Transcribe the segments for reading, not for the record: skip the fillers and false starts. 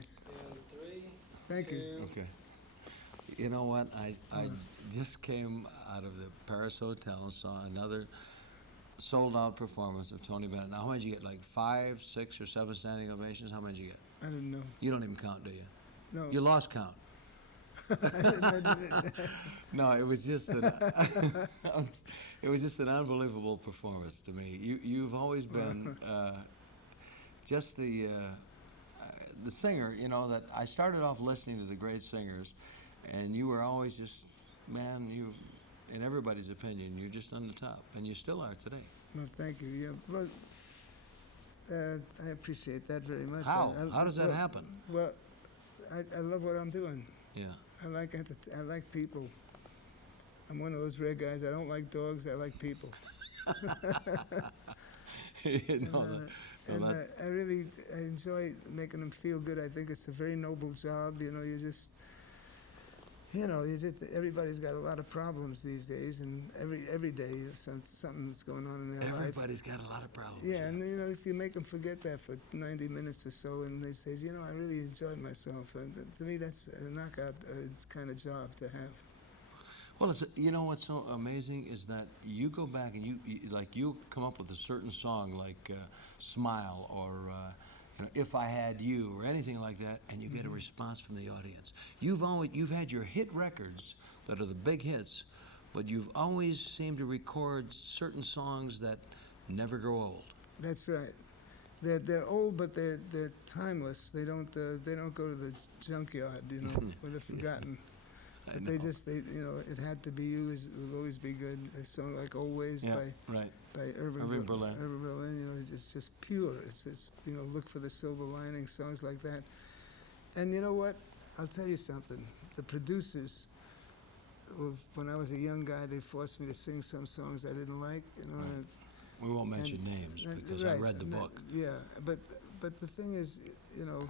nice. And 3, Thank you. 2, Okay. You know what? I just came out of the Paris Hotel and saw another sold-out performance of Tony Bennett. Now, how many did you get? Like 5, 6, or 7 standing ovations? How many did you get? I didn't know. You don't even count, do you? No. You lost count. No, it was just it was just an unbelievable performance to me. You've always been just the singer. You know that I started off listening to the great singers, and you were always just, man, you, in everybody's opinion, you're just on the top, and you still are today. Well, thank you. Yeah, well, I appreciate that very much. How? How does that happen? Well, I love what I'm doing. Yeah. I like people. I'm one of those rare guys. I don't like dogs. I like people. I really enjoy making them feel good. I think it's a very noble job. You know, everybody's got a lot of problems these days, and every day something that's going on in their life. Everybody's got a lot of problems. Yeah, and you know, if you make them forget that for 90 minutes or so, and they say, you know, I really enjoyed myself, and to me, that's a knockout kind of job to have. Well, you know what's so amazing is that you go back and you come up with a certain song like "Smile" or you know, "If I Had You" or anything like that, and you get a response from the audience. You've had your hit records that are the big hits, but you've always seemed to record certain songs that never grow old. That's right. They're old, but they're timeless. They don't go to the junkyard, you know, where they're forgotten. But you know, "It Had to Be You" will always be good. A song like "Always" by Irving Berlin. You know, it's just pure. It's you know, "Look for the Silver Lining," songs like that. And you know what? I'll tell you something. The producers, when I was a young guy, they forced me to sing some songs I didn't like. You know, Right. We won't mention names because I read the book. Yeah, but the thing is, you know,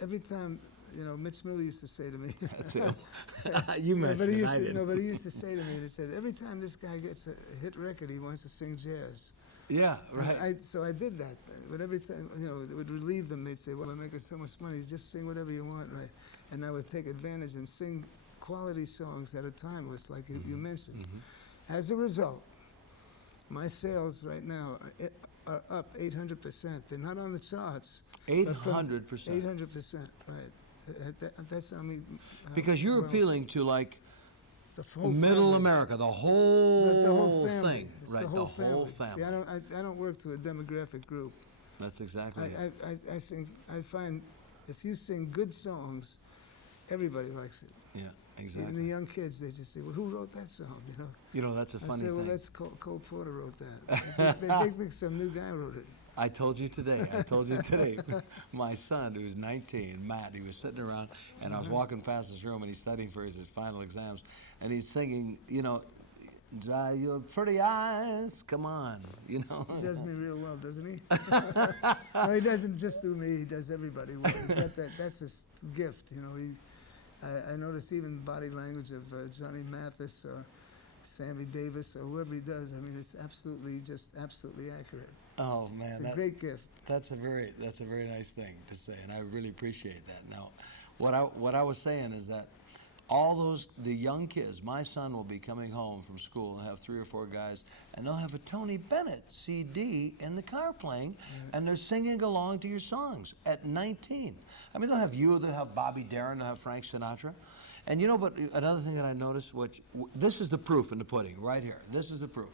every time. You know, Mitch Miller used to say to me. That's it. You mentioned it, I didn't. No, but he used to say to me, he said, every time this guy gets a hit record, he wants to sing jazz. Yeah, right. So I did that. But every time, you know, it would relieve them. They'd say, well, we're making so much money, just sing whatever you want, right? And I would take advantage and sing quality songs that are timeless, like you mentioned. As a result, my sales right now are up 800%. They're not on the charts. 800%. 800%, right. That's, I mean... Because you're appealing to, like, the whole middle family. America, the whole family. thing. It's Right, the whole family. See, I don't work to a demographic group. That's exactly it. I find if you sing good songs, everybody likes it. Yeah, exactly. Even the young kids, they just say, well, who wrote that song, you know? You know, that's a funny thing. I say, well, that's Cole Porter wrote that. They think some new guy wrote it. I told you today. My son, who's 19, Matt, he was sitting around, and I was walking past his room, and he's studying for his final exams, and he's singing, you know, "Dry your pretty eyes, come on," you know. He does me real well, doesn't he? No, he doesn't just do me, he does everybody well. That's his gift, you know. I notice even body language of Johnny Mathis or Sammy Davis or whoever he does. I mean, it's absolutely accurate. Oh man, it's a great gift. That's a very nice thing to say, and I really appreciate that. Now, what I was saying is that the young kids, my son will be coming home from school and have 3 or 4 guys, and they'll have a Tony Bennett CD in the car playing, and they're singing along to your songs at 19. I mean, they'll have Bobby Darin, they'll have Frank Sinatra. And you know, but another thing that I noticed, this is the proof in the pudding, right here. This is the proof.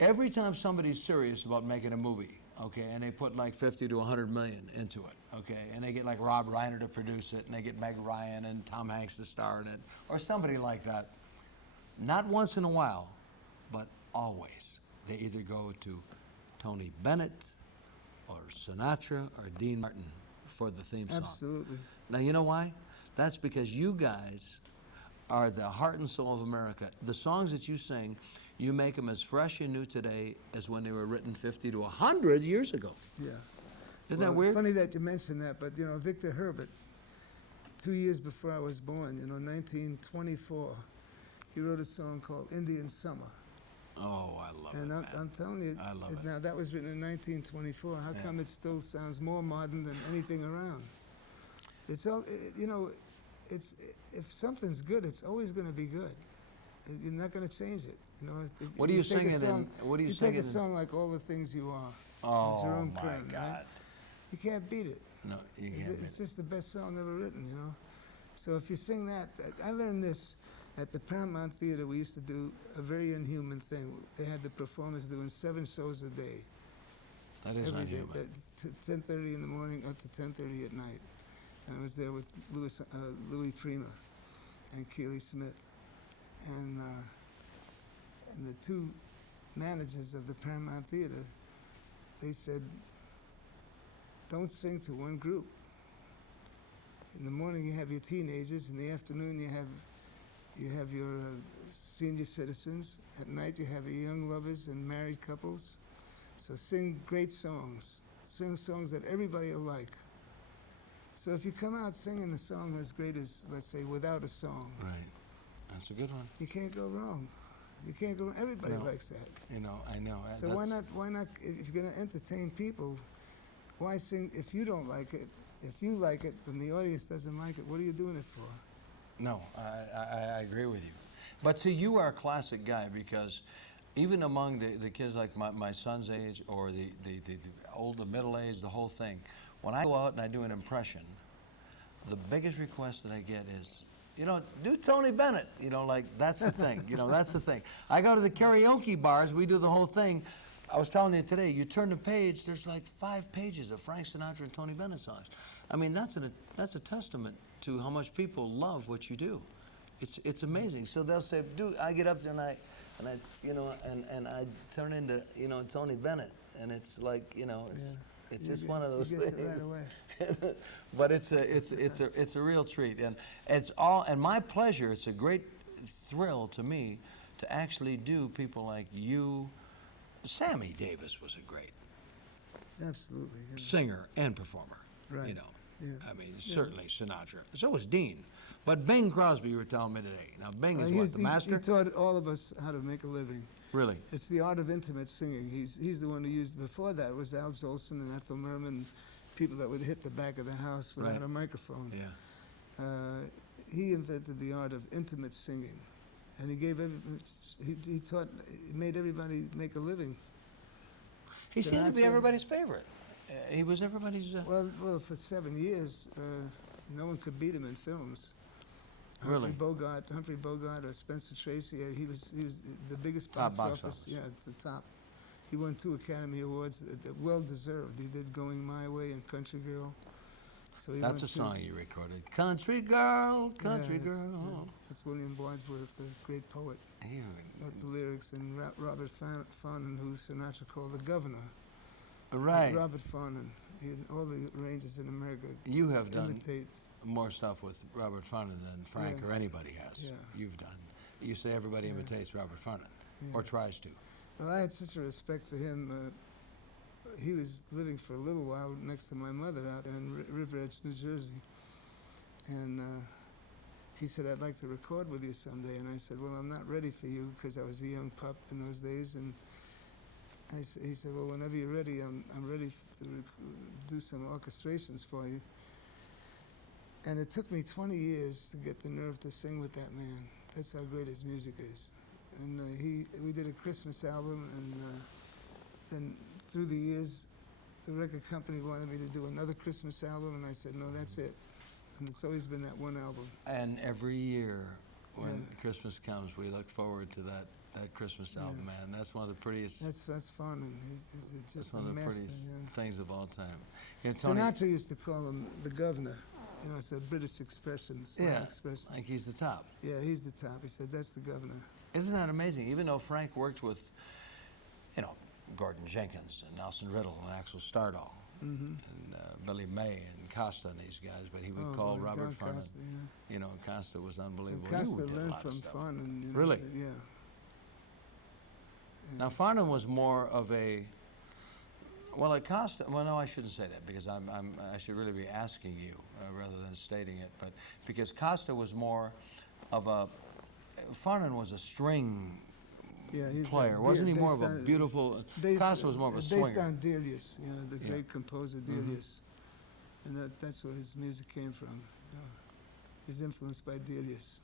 Every time somebody's serious about making a movie, okay, and they put like 50 to 100 million into it, okay, and they get like Rob Reiner to produce it, and they get Meg Ryan and Tom Hanks to star in it, or somebody like that, not once in a while, but always, they either go to Tony Bennett or Sinatra or Dean Martin for the theme song. Absolutely. Now, you know why? That's because you guys are the heart and soul of America. The songs that you sing, you make them as fresh and new today as when they were written 50 to 100 years ago. Yeah. Isn't that weird? It's funny that you mentioned that, but you know, Victor Herbert, 2 years before I was born, you know, 1924, he wrote a song called "Indian Summer." Oh, I love And it, I'm, man. I'm telling you, I love it. now that was written in 1924. How Yeah. come it still sounds more modern than anything around? It's all, you know, it's, if something's good, it's always going to be good. You're not going to change it. You know, if What do you take sing a it song, in? What do you you sing take it a in? song like "All the Things You Are," Oh Jerome my Kern, God! right? You can't beat it. No, you can't. It's just the best song ever written, you know. So if you sing that, I learned this at the Paramount Theater. We used to do a very inhuman thing. They had the performers doing 7 shows a day. That is Every day, unhuman. 10:30 in the morning up to 10:30 at night. And I was there with Louis Prima and Keely Smith. And the 2 managers of the Paramount Theater, they said, don't sing to one group. In the morning you have your teenagers, in the afternoon you have your senior citizens, at night you have your young lovers and married couples. So sing great songs, sing songs that everybody will like. So if you come out singing a song as great as, let's say, Without a Song, Right. That's a good one. you can't go wrong. You can't go wrong. Everybody No. likes that. You know, I know. So why not, if you're going to entertain people, why sing, if you don't like it, if you like it, and the audience doesn't like it, what are you doing it for? No, I agree with you. But see, you are a classic guy because even among the kids like my son's age or the old, the middle age, the whole thing, when I go out and I do an impression, the biggest request that I get is, you know, do Tony Bennett. You know, like, that's the thing. You know, that's the thing. I go to the karaoke bars, we do the whole thing. I was telling you today, you turn the page, there's like 5 pages of Frank Sinatra and Tony Bennett songs. I mean, that's a testament to how much people love what you do. It's amazing. So they'll say, dude, I get up there and I you know, and I turn into, you know, Tony Bennett, and it's like, you know, it's just one of those you get things. it right away. But it's a real treat, and my pleasure. It's a great thrill to me to actually do people like you. Sammy Davis was a great Absolutely. Yeah. singer and performer. Right. You know, Yeah. I mean, certainly Sinatra. So was Dean. But Bing Crosby, you were telling me today. Now, Bing is what, the master? He taught all of us how to make a living. Really? It's the art of intimate singing. He's the one who used, before that was Al Jolson and Ethel Merman, people that would hit the back of the house without Right. a microphone. Yeah. He invented the art of intimate singing. And he made everybody make a living. He seemed to be Sinatra- everybody's favorite. He was everybody's. Well, for 7 years, no one could beat him in films. Really? Humphrey Bogart or Spencer Tracy. He was the biggest Top box box office. Yeah, it's the top. He won 2 Academy Awards, well deserved. He did "Going My Way" and "Country Girl." So That's a song you recorded. Country girl, country girl. That's William Wordsworth, the great poet. You- Wrote the lyrics, and Robert Farnon, who Sinatra called the governor. Right. Robert Farnon. All the arrangers in America You have done imitate. more stuff with Robert Farnon than Frank Yeah. or anybody has. Yeah. You've done. You say everybody imitates Robert Farnon, or tries to. Well, I had such a respect for him. He was living for a little while next to my mother out in River Edge, New Jersey. And he said, I'd like to record with you someday. And I said, well, I'm not ready for you, because I was a young pup in those days. And he said, well, whenever you're ready, I'm ready to do some orchestrations for you. And it took me 20 years to get the nerve to sing with that man. That's how great his music is. And we did a Christmas album, and then through the years, the record company wanted me to do another Christmas album, and I said, no, that's it. And it's always been that one album. And every year when Yeah. Christmas comes, we look forward to that Christmas album, Yeah. man. That's one of the prettiest. That's Farnon. He's That's just one a of the master. prettiest Yeah. things of all time. You know, Tony, Sinatra used to call him the governor. You know, it's a British expression, slang yeah, expression. like he's the top. Yeah, he's the top. He said, that's the governor. Isn't that amazing? Even though Frank worked with, you know, Gordon Jenkins and Nelson Riddle and Axel Stardahl and Billy May and Costa and these guys, but he would call well, Robert Don Farnon. Costa, yeah. You know, Costa was unbelievable. Costa You did a learned lot from of stuff. Farnon. You know, Really? Yeah. Now, Farnon was more of a, well, Costa, well, no, I shouldn't say that, because I should really be asking you rather than stating it, but because Costa was more of a, Farnon was a string Yeah, he's player. Wasn't he more of a based on- beautiful? based- Picasso was more of a based swinger. on Delius, you know, the Yeah. great composer Delius, and that's where his music came from. He's influenced by Delius.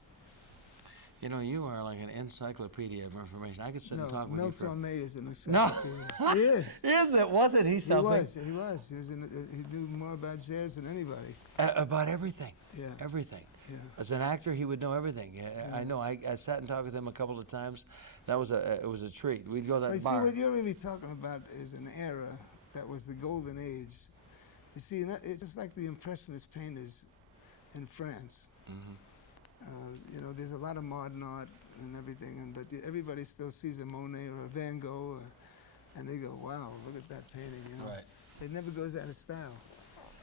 You know, you are like an encyclopedia of information. I could sit and talk with you Mel for. Torme is an No. encyclopedia. He is. Is it? Wasn't he He something? was. He was. He knew more about jazz than anybody. About everything. Yeah. Everything. Yeah. As an actor, he would know everything. I know. I sat and talked with him a couple of times. That was it was a treat. We'd go to that But bar. see, what you're really talking about is an era that was the golden age. You see, it's just like the Impressionist painters in France. You know, there's a lot of modern art and everything, but everybody still sees a Monet or a Van Gogh, and they go, "Wow, look at that painting!" You know, Right. it never goes out of style,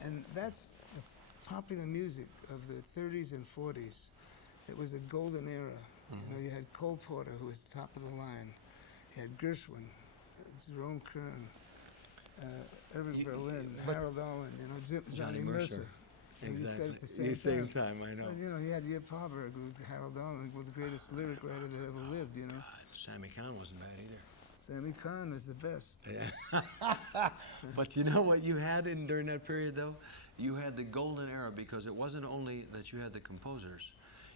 and that's the popular music of the 30s and 40s. It was a golden era. You know, you had Cole Porter, who was top of the line. You had Gershwin, Jerome Kern, Irving Berlin, but- Harold Owen. You know, Johnny Mercer. And you said at the same time. I know. Well, you know, he had Yip Harburg, who Harold Owen was the greatest lyric writer that ever lived, you know. Sammy Cahn wasn't bad either. Sammy Cahn was the best. Yeah. But you know what you had during that period, though? You had the golden era, because it wasn't only that you had the composers,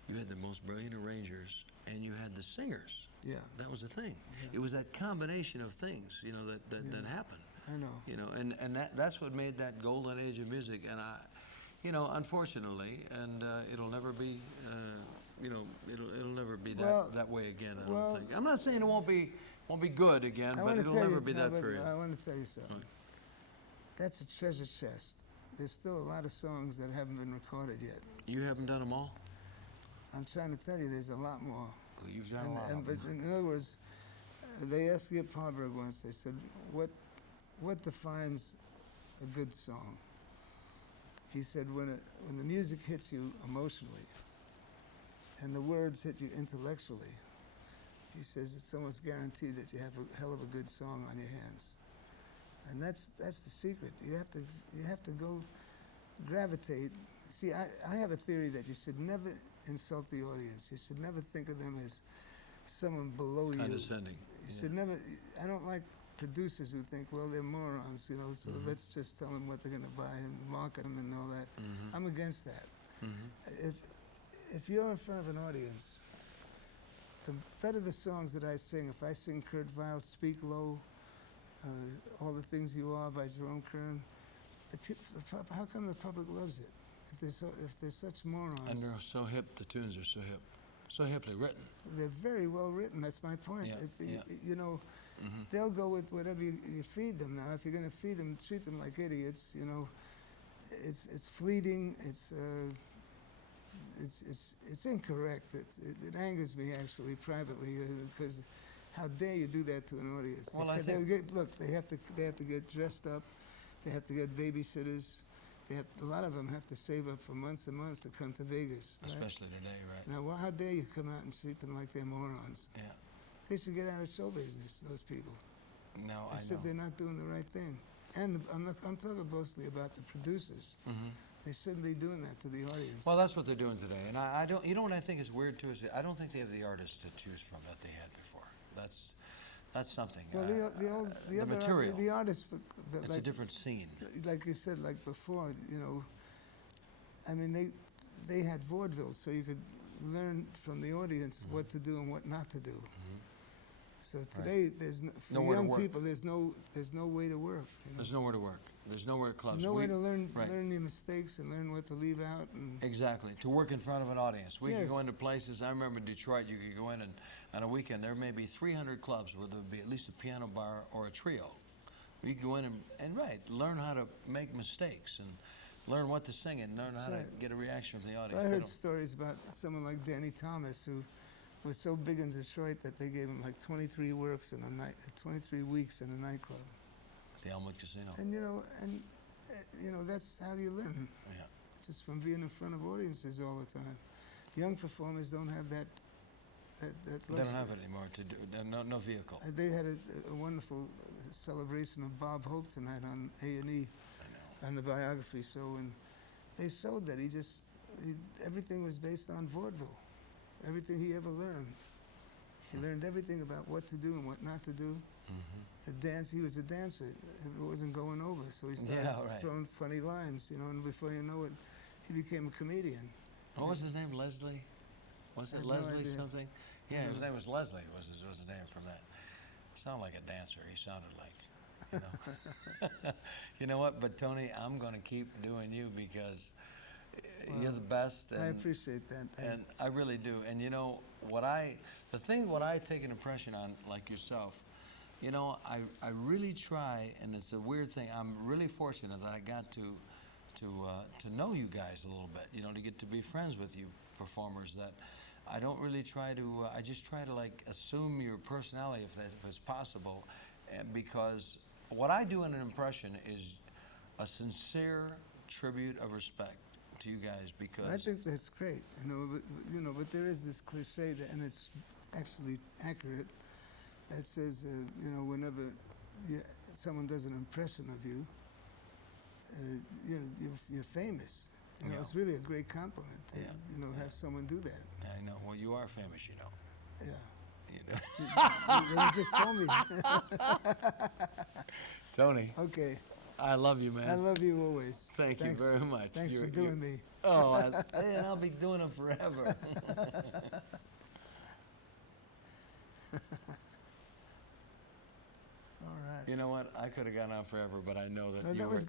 you had the most brilliant arrangers, and you had the singers. Yeah, That was the thing. It was that combination of things, you know, that happened. I know. You know, and that's what made that golden age of music. And you know, unfortunately, and it'll never be, you know, it'll never be that way again. I don't think. I'm not saying it won't be good again, but it'll never be that period. I want to tell you something. Right. That's a treasure chest. There's still a lot of songs that haven't been recorded yet. You haven't done them all? I'm trying to tell you, there's a lot more. Well, you've done a lot of But them. in other words, they asked Yip Harburg once. They said, "What defines a good song?" He said, when the music hits you emotionally and the words hit you intellectually, he says it's almost guaranteed that you have a hell of a good song on your hands. And that's the secret. You have to go gravitate. See, I have a theory that you should never insult the audience. You should never think of them as someone below you. Condescending. You should never. I don't like producers who think, well, they're morons, you know, so let's just tell them what they're going to buy and market them and all that. I'm against that. If you're in front of an audience, the better the songs that I sing. If I sing Kurt Weill's "Speak Low," "All the Things You Are" by Jerome Kern, how come the public loves it? If they're such morons. And they're so hip. The tunes are so hip. So hiply written. They're very well written. That's my point. Yeah, You know, they'll go with whatever you feed them. Now, if you're going to feed them, treat them like idiots. You know, it's fleeting. It's incorrect. It angers me actually privately because how dare you do that to an audience? Well, Look, they have to get dressed up. They have to get babysitters. A lot of them have to save up for months and months to come to Vegas. Right? Especially today, right? Now, well, how dare you come out and treat them like they're morons? Yeah. They should get out of show business, those people. No, They said they're not doing the right thing. And I'm talking mostly about the producers. They shouldn't be doing that to the audience. Well, that's what they're doing today. And I don't, you know what I think is weird too is I don't think they have the artists to choose from that they had before. That's something. Well, the other material. the artists, It's like, a different scene. like you said, like before, you know, I mean, they had vaudeville, so you could learn from the audience what to do and what not to do. So today, for Nowhere to young work. people, there's no way to work. You know? There's nowhere to work. There's nowhere to clubs. No way to learn right. your mistakes and learn what to leave out. And Exactly. To work in front of an audience. We could go Yes. into places. I remember in Detroit, you could go in and on a weekend, there may be 300 clubs where there would be at least a piano bar or a trio. You could go in and learn how to make mistakes and learn what to sing and learn how to get a reaction from the audience. I They heard don't- stories about someone like Danny Thomas, who was so big in Detroit that they gave him like 23 weeks in a nightclub. the Elmwood Casino. And you know, that's how you learn. Yeah. Just from being in front of audiences all the time. Young performers don't have that They luxury. don't have it anymore to do. No vehicle. They had a wonderful celebration of Bob Hope tonight on A&E, I know. on the biography show, and they showed that everything was based on vaudeville, everything he ever learned. He learned everything about what to do and what not to do. The dance, he was a dancer. It wasn't going over, so he started throwing funny lines, you know, and before you know it, he became a comedian. What was his name? Leslie? Was it Leslie something? Yeah, his name was Leslie. Was his name from that? He sounded like a dancer. He sounded like, you know. You know what? But Tony, I'm going to keep doing you because you're the best. And, I appreciate that. And I really do. And you know what I take an impression on, like yourself. You know, I really try, and it's a weird thing. I'm really fortunate that I got to know you guys a little bit. You know, to get to be friends with you performers. That I don't really try to. I just try to like assume your personality if it's possible, because what I do in an impression is a sincere tribute of respect to you guys. Because I think that's great. But there is this cliche that, and it's actually accurate. That says, whenever someone does an impression of you, you're famous. You know, it's really a great compliment to, have someone do that. I know. Well, you are famous, you know. Yeah. You know. You just told me. Tony. Okay. I love you, man. I love you always. Thanks you very much. Thanks for doing me. Oh, and I'll be doing them forever. All right. You know what? I could have gone on forever, but I know that No, you that were. was